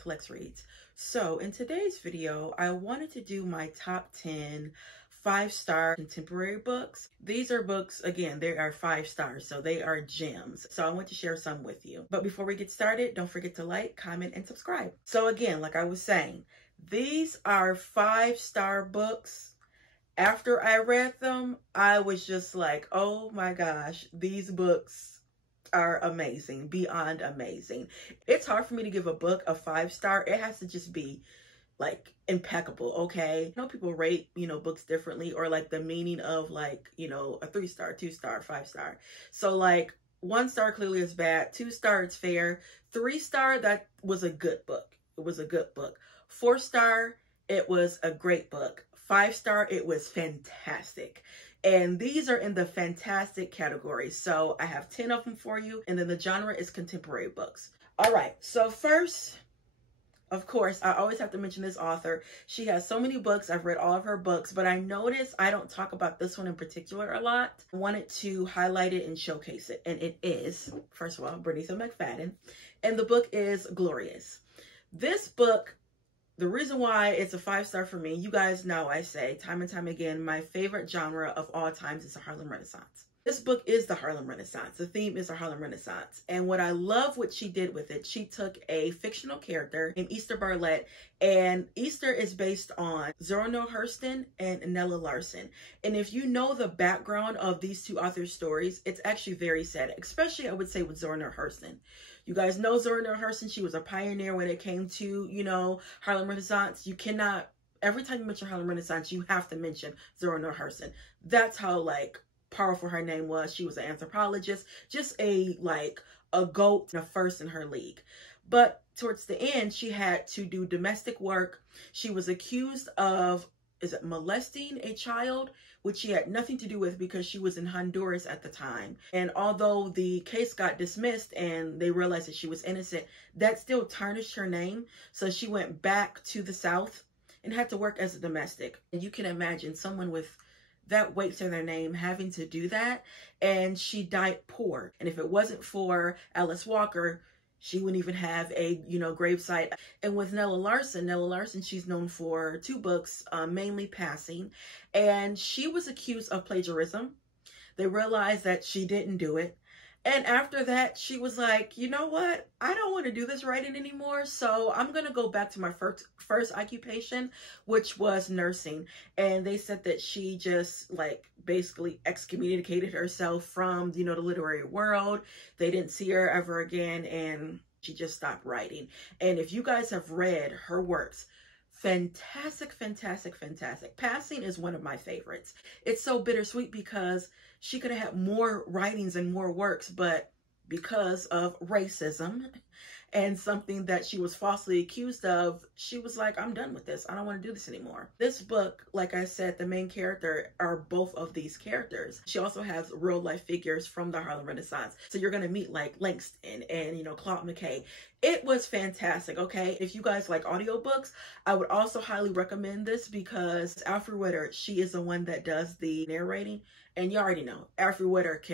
back to Lex Reads. So in today's video, I wanted to do my top 10 5-star contemporary books. These are books, again, they are 5 stars, so they are gems. So I want to share some with you. But before we get started, don't forget to like, comment, and subscribe. So again, like I was saying, these are 5-star books. After I read them, I was just like, oh my gosh, these books are amazing, beyond amazing. It's hard for me to give a book a 5-star. It has to just be like impeccable, okay? I know people rate, books differently, or like the meaning of like, a 3-star, 2-star, 5-star. So like 1 star clearly is bad, 2-star it's fair, 3-star that was a good book. It was a good book. 4-star, it was a great book. 5-star, it was fantastic. And these are in the fantastic category. So I have 10 of them for you. And then the genre is contemporary books. All right. So first, of course, I always have to mention this author. She has so many books. I've read all of her books, but I noticed I don't talk about this one in particular a lot. I wanted to highlight it and showcase it. And it is, first of all, Bernice McFadden. And the book is Glorious. This book, the reason why it's a 5-star for me, you guys know I say time and time again, my favorite genre of all times is the Harlem Renaissance. This book is the Harlem Renaissance. The theme is the Harlem Renaissance. And what I love what she did with it, she took a fictional character named Easter Barlett, and Easter is based on Zora Neale Hurston and Nella Larsen. And if you know the background of these two authors' stories, it's actually very sad, especially I would say with Zora Neale Hurston. You guys know Zora Neale Hurston. She was a pioneer when it came to, Harlem Renaissance. You cannot, every time you mention Harlem Renaissance, you have to mention Zora Neale Hurston. That's how, powerful her name was. She was an anthropologist, just a goat, and a first in her league. But towards the end, she had to do domestic work. She was accused of, molesting a child, which she had nothing to do with because she was in Honduras at the time. And although the case got dismissed and they realized that she was innocent, that still tarnished her name. So she went back to the South and had to work as a domestic. And you can imagine someone with that weight to their name having to do that. And she died poor. And if it wasn't for Alice Walker, she wouldn't even have a, gravesite. And with Nella Larsen, she's known for 2 books, mainly Passing. And she was accused of plagiarism. They realized that she didn't do it. And after that, she was like, you know what? I don't want to do this writing anymore. So I'm going to go back to my first occupation, which was nursing. And they said that she just basically excommunicated herself from, the literary world. They didn't see her ever again. And she just stopped writing. And if you guys have read her works, fantastic, fantastic, fantastic. Passing is one of my favorites. It's so bittersweet because she could have had more writings and more works, but because of racism and something that she was falsely accused of, she was like, I'm done with this. I don't want to do this anymore. This book, like I said, the main character are both of these characters. She also has real life figures from the Harlem Renaissance. So you're going to meet Langston and, Claude McKay. It was fantastic, okay? If you guys like audiobooks, I would also highly recommend this because Alfre Woodard, she is the one that does the narrating. And you already know, Alfre Woodard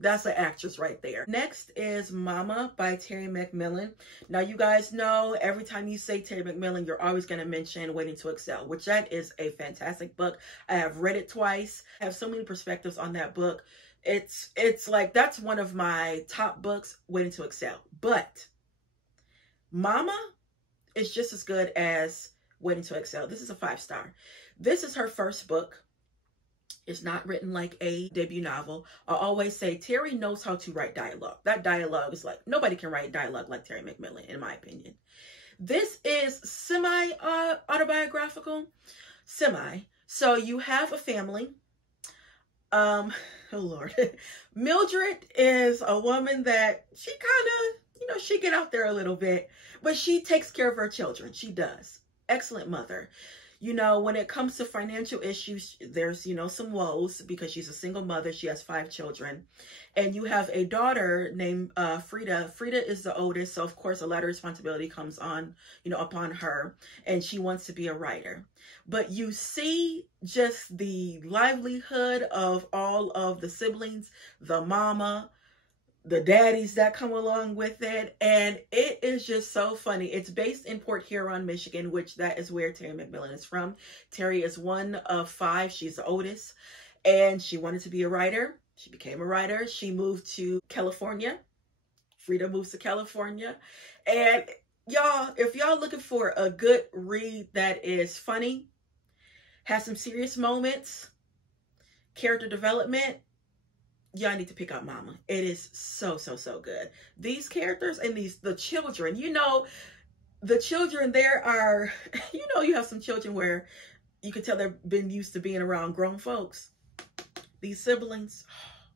that's an actress right there. Next is Mama by Terry McMillan. Now, you guys know every time you say Terry McMillan, you're always going to mention Waiting to Excel, which that is a fantastic book. I have read it twice. I have so many perspectives on that book. It's that's one of my top books, Waiting to Excel. But Mama is just as good as Waiting to Excel. This is a 5-star. This is her first book. It's not written like a debut novel. I always say Terry knows how to write dialogue. That dialogue is nobody can write dialogue like Terry McMillan, in my opinion. This is semi-autobiographical. So you have a family. Oh Lord. Mildred is a woman that she kind of, she get out there a little bit, but she takes care of her children. She does. Excellent mother. When it comes to financial issues, there's, some woes because she's a single mother. She has 5 children. And you have a daughter named Frida. Frida is the oldest. So, of course, a lot of responsibility comes on, upon her. And she wants to be a writer. But you see just the livelihood of all of the siblings, the mama, the daddies that come along with it. And it is just so funny. It's based in Port Huron, Michigan, which that is where Terry McMillan is from. Terry is one of 5. She's the oldest. And she wanted to be a writer. She became a writer. She moved to California. Frida moves to California. And y'all, if y'all looking for a good read that is funny, has some serious moments, character development, y'all need to pick out Mama. It is so, so, so good. These characters and the children, you know, the children, there are, you know, you have some children where you can tell they've been used to being around grown folks. These siblings,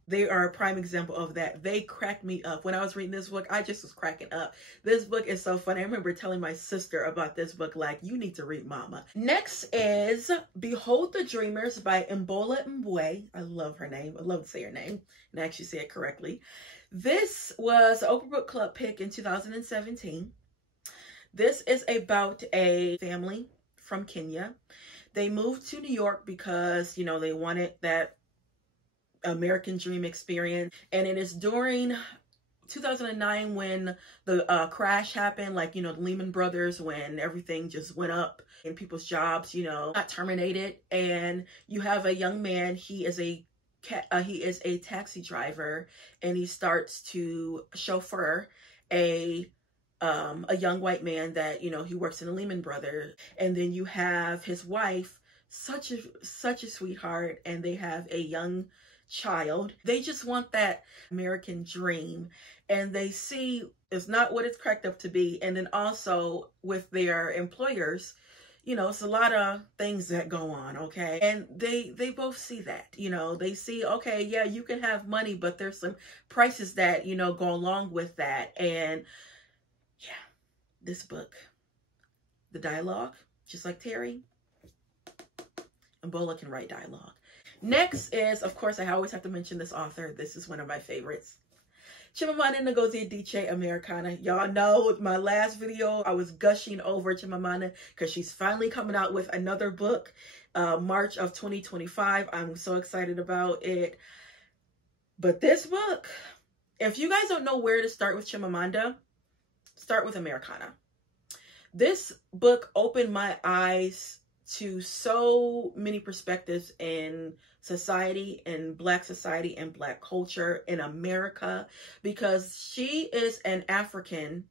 they are a prime example of that. They cracked me up. When I was reading this book, I just was cracking up. This book is so funny. I remember telling my sister about this book, like, you need to read Mama. Next is Behold the Dreamers by Mbola Mbwe. I love her name. I love to say her name and actually say it correctly. This was an Oprah Book Club pick in 2017. This is about a family from Kenya. They moved to New York because, you know, they wanted that American dream experience. And it is during 2009 when the crash happened, like, you know, the Lehman Brothers, when everything just went up and people's jobs, you know, got terminated. And you have a young man, he is a taxi driver, and he starts to chauffeur a young white man that, you know, he works in the Lehman Brothers. And then you have his wife, such a sweetheart, and they have a young child. They just want that American dream, and they see it's not what it's cracked up to be. And then also with their employers, you know, it's a lot of things that go on, okay? And they both see that, you know, they see, okay, yeah, you can have money, but there's some prices that, you know, go along with that. And yeah, this book, the dialogue, just like Terry, Mbola can write dialogue. Next is, of course, I always have to mention this author. This is one of my favorites. Chimamanda Ngozi Adichie, Americana. Y'all know my last video, I was gushing over Chimamanda because she's finally coming out with another book, March of 2025. I'm so excited about it. But this book, if you guys don't know where to start with Chimamanda, start with Americana. This book opened my eyes to so many perspectives in society, in Black society and Black culture in America, because she is an African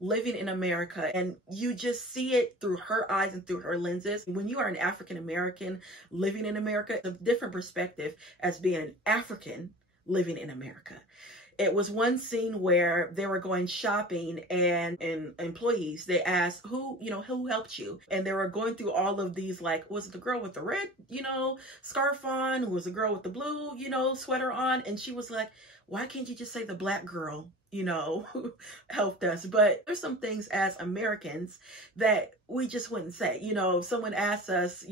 living in America, and you just see it through her eyes and through her lenses. When you are an African American living in America, it's a different perspective as being an African living in America. It was one scene where they were going shopping, and employees, they asked, who helped you? And they were going through all of these, like, was it the girl with the red, scarf on? Was the girl with the blue, sweater on? And she was like, why can't you just say the Black girl, who helped us? But there's some things as Americans that we just wouldn't say. If someone asks us,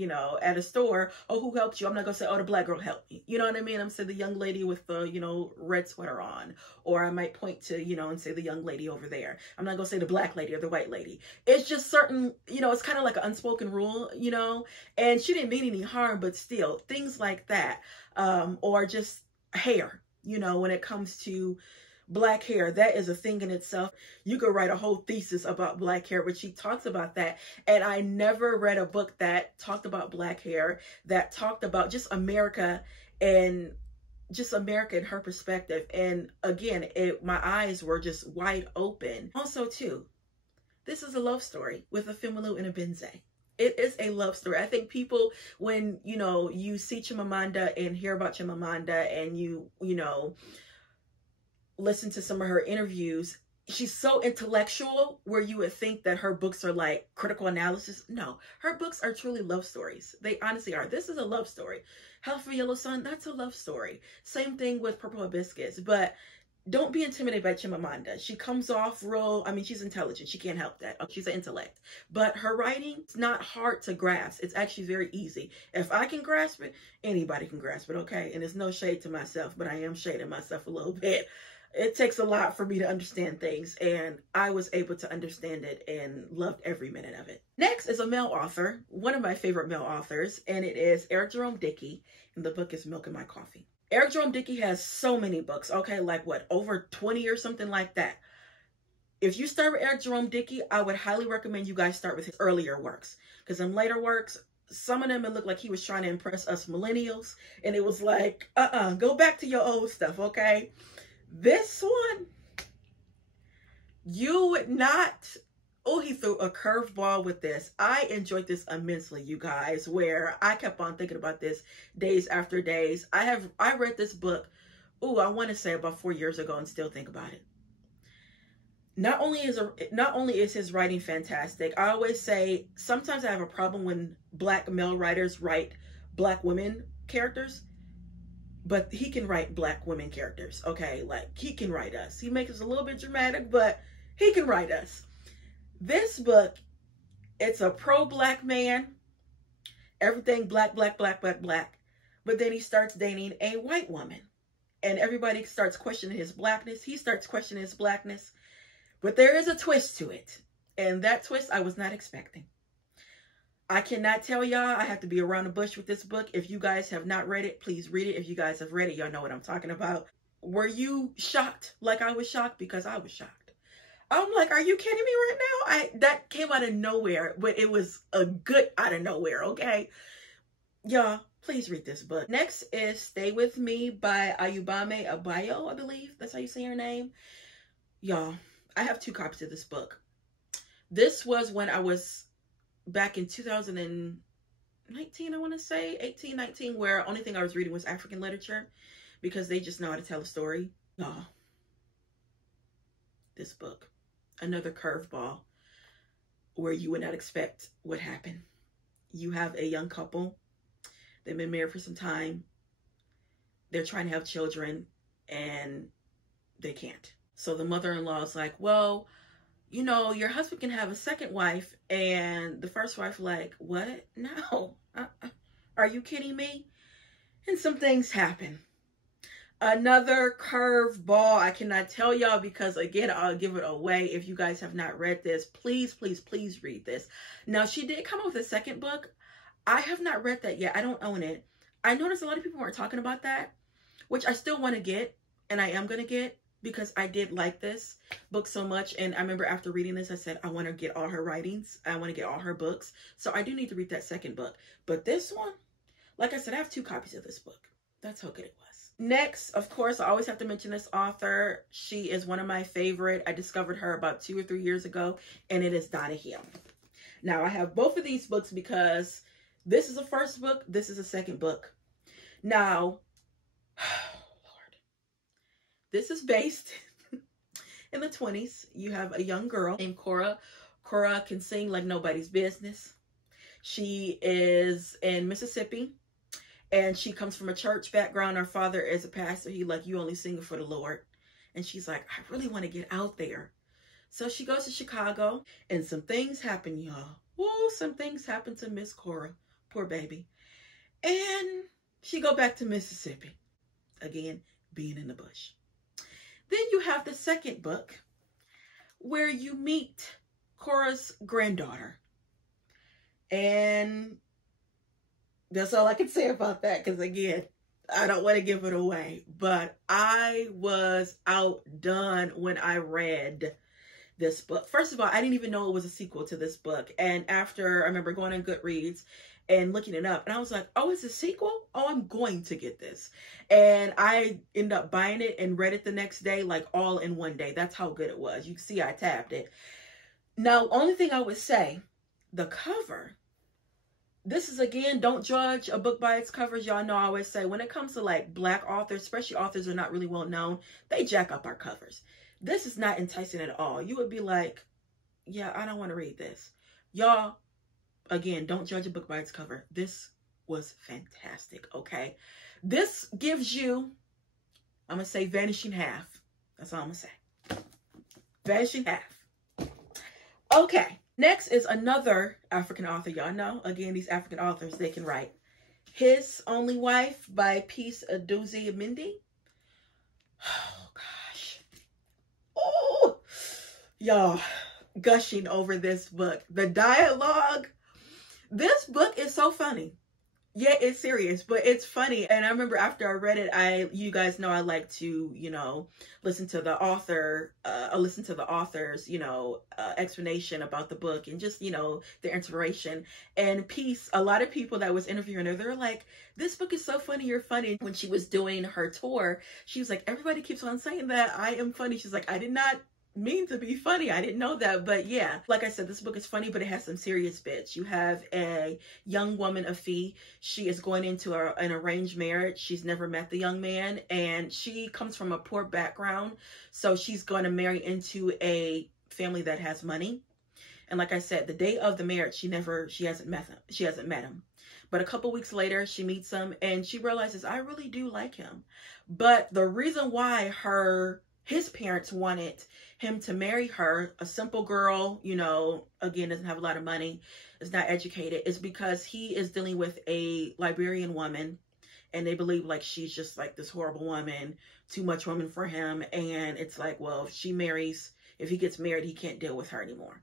at a store, oh, who helped you? I'm not gonna say, oh, the Black girl helped me. You know what I mean? I'm saying the young lady with the, red sweater on. Or I might point to, and say the young lady over there. I'm not gonna say the Black lady or the white lady. It's just certain, it's kind of like an unspoken rule, and she didn't mean any harm, but still things like that. Or just hair, when it comes to Black hair, that is a thing in itself. You could write a whole thesis about Black hair, but she talks about that. And I never read a book that talked about Black hair, that talked about just America and her perspective. And again, my eyes were just wide open. Also too, this is a love story with a Femilu and a Benze. It is a love story. I think people, when, you see Chimamanda and hear about Chimamanda and you listen to some of her interviews, she's so intellectual where you would think that her books are like critical analysis. No, her books are truly love stories. They honestly are. This is a love story. Hell for Yellow Sun, that's a love story. Same thing with Purple Hibiscus. But don't be intimidated by Chimamanda. She comes off real, she's intelligent. She can't help that. She's an intellect. But her writing, it's not hard to grasp. It's actually very easy. If I can grasp it, anybody can grasp it, okay? And it's no shade to myself, but I am shading myself a little bit. It takes a lot for me to understand things, and I was able to understand it and loved every minute of it. Next is a male author, one of my favorite male authors, and it is Eric Jerome Dickey, and the book is Milk in My Coffee. Eric Jerome Dickey has so many books, okay? Like what, over 20 or something like that. If you start with Eric Jerome Dickey, I would highly recommend you guys start with his earlier works. Because in later works, some of them, it looked like he was trying to impress us millennials. And it was like, go back to your old stuff, okay? This one, you would not... Oh, he threw a curveball with this. I enjoyed this immensely, you guys, where I kept on thinking about this days after days. I read this book, I want to say about 4 years ago, and still think about it. Not only is his writing fantastic, I always say sometimes I have a problem when Black male writers write Black women characters, but he can write Black women characters, okay? Like, he can write us. He makes us a little bit dramatic, but he can write us. This book, it's a pro-Black man, everything black, black, black, black, black. But then he starts dating a white woman. And everybody starts questioning his Blackness. He starts questioning his Blackness. But there is a twist to it. And that twist I was not expecting. I cannot tell y'all. I have to be around the bush with this book. If you guys have not read it, please read it. If you guys have read it, y'all know what I'm talking about. Were you shocked like I was shocked? Because I was shocked. I'm like, are you kidding me right now? That came out of nowhere, but it was a good out of nowhere, okay? Y'all, please read this book. Next is Stay With Me by Ayubame Abayo, I believe. That's how you say her name. Y'all, I have 2 copies of this book. This was when I was back in 2019, I want to say, 18, 19, where only thing I was reading was African literature because they just know how to tell a story. Y'all, this book. Another curveball where you would not expect would happen. You have a young couple. They've been married for some time. They're trying to have children and they can't. So the mother-in-law is like, well, you know, your husband can have a second wife. And the first wife like, what? No. Are you kidding me? And some things happen. Another curveball. I cannot tell y'all because, again, I'll give it away. If you guys have not read this, please, please, please read this. Now, she did come up with a second book. I have not read that yet. I don't own it. I noticed a lot of people weren't talking about that, which I still want to get, and I am going to get because I did like this book so much. And I remember after reading this, I said, I want to get all her writings. I want to get all her books. So I do need to read that second book. But this one, like I said, I have 2 copies of this book. That's how good it was. Next, of course, I always have to mention this author. She is one of my favorite. I discovered her about 2 or 3 years ago, and it is Donna Hill. Now, I have both of these books because this is a first book. This is a second book. Now, Lord, this is based in the 20s. You have a young girl named Cora. Cora can sing like nobody's business. She is in Mississippi. And she comes from a church background. Her father is a pastor. He like, you only sing for the Lord. And she's like, I really want to get out there. So she goes to Chicago and some things happen, y'all. Woo, some things happen to Miss Cora. Poor baby. And she go back to Mississippi. Again, being in the bush. Then you have the second book where you meet Cora's granddaughter. And that's all I can say about that because, again, I don't want to give it away. But I was outdone when I read this book. First of all, I didn't even know it was a sequel to this book. And after, I remember going on Goodreads and looking it up. And I was like, oh, it's a sequel? Oh, I'm going to get this. And I ended up buying it and read it the next day, like all in one day. That's how good it was. You can see I tapped it. Now, only thing I would say, the cover... This is, again, don't judge a book by its covers. Y'all know I always say when it comes to like Black authors, especially authors who are not really well known, they jack up our covers. This is not enticing at all. You would be like, yeah, I don't want to read this. Y'all, again, don't judge a book by its cover. This was fantastic, okay? This gives you, I'm going to say Vanishing Half. That's all I'm going to say. Vanishing Half. Okay. Next is another African author. Y'all know, again, these African authors, they can write. His Only Wife by Peace Aduzi Mindi. Oh, gosh. Oh, y'all, gushing over this book. The dialogue. This book is so funny. Yeah, it's serious, but it's funny. And I remember after I read it, you guys know I like to, listen to the author, listen to the author's, explanation about the book and just, the inspiration. And Peace, a lot of people that was interviewing her, they're like, this book is so funny, you're funny. When she was doing her tour, she was like, everybody keeps on saying that I am funny. She's like, I did not mean to be funny. I didn't know that. But yeah, like I said, this book is funny, but it has some serious bits. You have a young woman, Afi. She is going into an arranged marriage. She's never met the young man, and she comes from a poor background. So she's going to marry into a family that has money. And like I said, the day of the marriage, she hasn't met him. She hasn't met him. But a couple weeks later, she meets him and she realizes, I really do like him. But the reason why his parents wanted him to marry her, a simple girl, again, doesn't have a lot of money, is not educated, is because he is dealing with a Liberian woman, and they believe like she's just like this horrible woman, too much woman for him. And it's like, well, if he gets married, he can't deal with her anymore.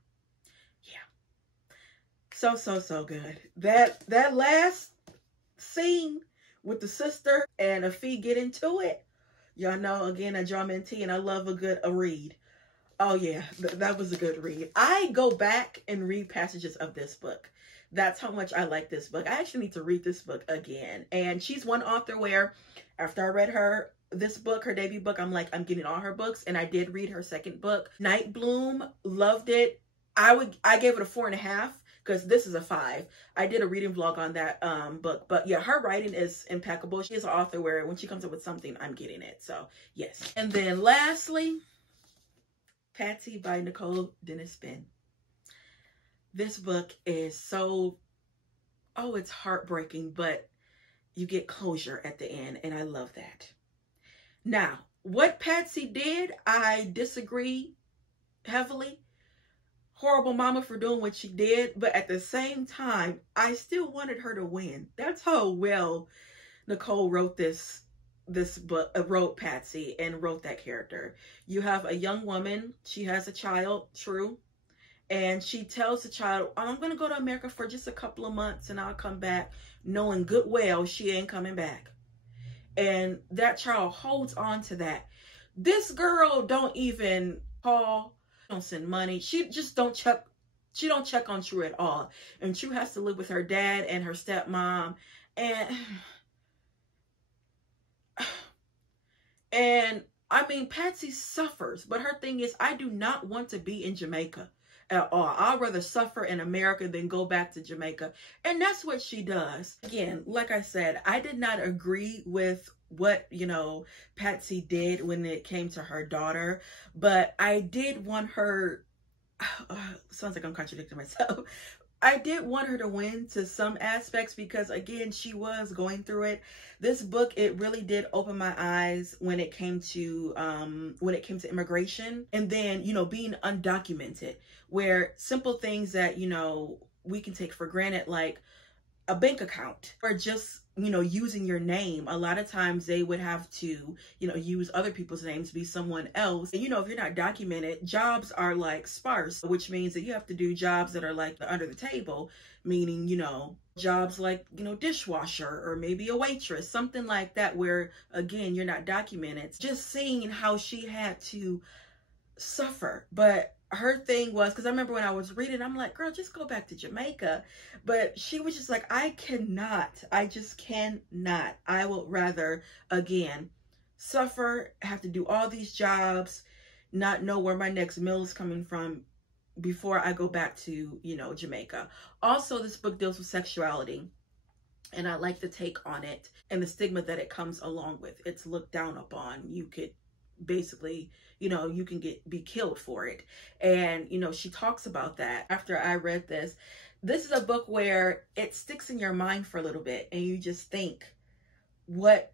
Yeah. So good. That last scene with the sister and Afi get into it. Y'all know, again, I draw mentee and I love a read. Oh yeah, that was a good read. I go back and read passages of this book. That's how much I like this book. I actually need to read this book again. And she's one author where after I read this book, her debut book, I'm like, I'm getting all her books. And I did read her second book, Night Bloom, loved it. I gave it a 4.5. Because this is a 5. I did a reading vlog on that book. But yeah, her writing is impeccable. She is an author where when she comes up with something, I'm getting it. So yes. And then lastly, Patsy by Nicole Dennis Benn. This book is it's heartbreaking, but you get closure at the end. And I love that. Now, what Patsy did, I disagree heavily. Horrible mama for doing what she did, but at the same time, I still wanted her to win. That's how well Nicole wrote this book, wrote Patsy and wrote that character. You have a young woman, she has a child, true, and she tells the child, I'm going to go to America for just a couple of months and I'll come back, knowing good well she ain't coming back. And that child holds on to that. This girl don't even call, don't send money. She just don't check. She don't check on True at all. And True has to live with her dad and her stepmom. And I mean, Patsy suffers, but her thing is, I do not want to be in Jamaica at all. I'd rather suffer in America than go back to Jamaica. And that's what she does. Again, like I said, I did not agree with what, Patsy did when it came to her daughter, but I did want her, sounds like I'm contradicting myself. I did want her to win to some aspects because, again, she was going through it. This book, it really did open my eyes when it came to immigration, and then, being undocumented, where simple things that, we can take for granted, like a bank account or just, using your name. A lot of times they would have to, use other people's names to be someone else. And, if you're not documented, jobs are like sparse, which means that you have to do jobs that are like under the table, meaning, jobs like, dishwasher or maybe a waitress, something like that, where again, you're not documented. Just seeing how she had to suffer. But her thing was, because I remember when I was reading, I'm like, girl, just go back to Jamaica. But she was just like, I just cannot. I would rather, again, suffer, have to do all these jobs, not know where my next meal is coming from before I go back to, Jamaica. Also, this book deals with sexuality, and I like the take on it and the stigma that it comes along with. It's looked down upon. You could basically, you can be killed for it. And, she talks about that. After I read this is a book where it sticks in your mind for a little bit and you just think what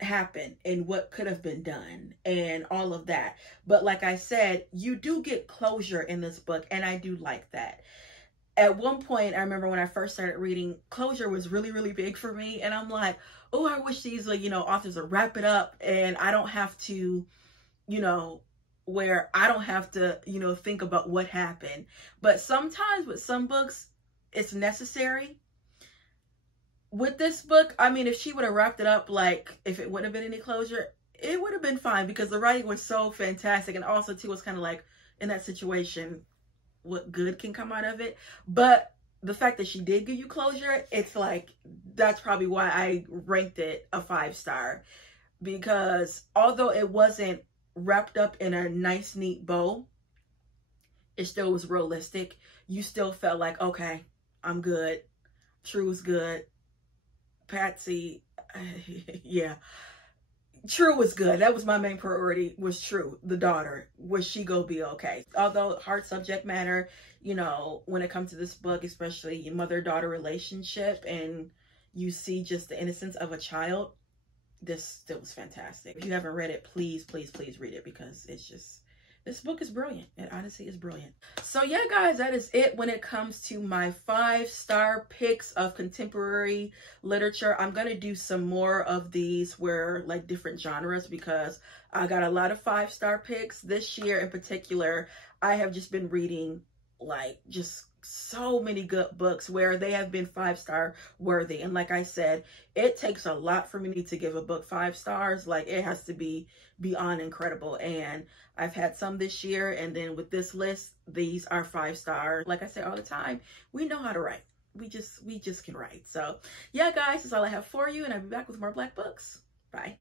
happened and what could have been done and all of that. But like I said, you do get closure in this book, and I do like that. At one point, I remember when I first started reading, closure was really, really big for me. And I'm like, oh, I wish these, authors would wrap it up and I don't have to, where I don't have to, think about what happened. But sometimes with some books, it's necessary. with this book, I mean, if she would have wrapped it up, like if it wouldn't have been any closure, it would have been fine because the writing was so fantastic. And also too, was kind of like, in that situation, what good can come out of it? But the fact that she did give you closure, it's like, that's probably why I ranked it a 5-star, because although it wasn't wrapped up in a nice, neat bow, it still was realistic. You still felt like, okay, I'm good. True's good. Patsy, yeah. True was good. That was my main priority, was True, the daughter. Was she gonna be okay? Although hard subject matter, you know, when it comes to this book, especially mother-daughter relationship, and you see just the innocence of a child, this still was fantastic. If you haven't read it, please, please, please read it, because it's just, this book is brilliant. It honestly is brilliant. So yeah, guys, that is it when it comes to my 5-star picks of contemporary literature. I'm going to do some more of these where like different genres, because I got a lot of 5-star picks this year. In particular, I have just been reading like just so many good books where they have been 5-star worthy. And like I said, it takes a lot for me to give a book 5 stars. Like, it has to be beyond incredible. And I've had some this year, and then with this list, these are 5 stars. Like I say all the time, we know how to write. We just can write. So yeah, guys, that's all I have for you, and I'll be back with more Black books. Bye.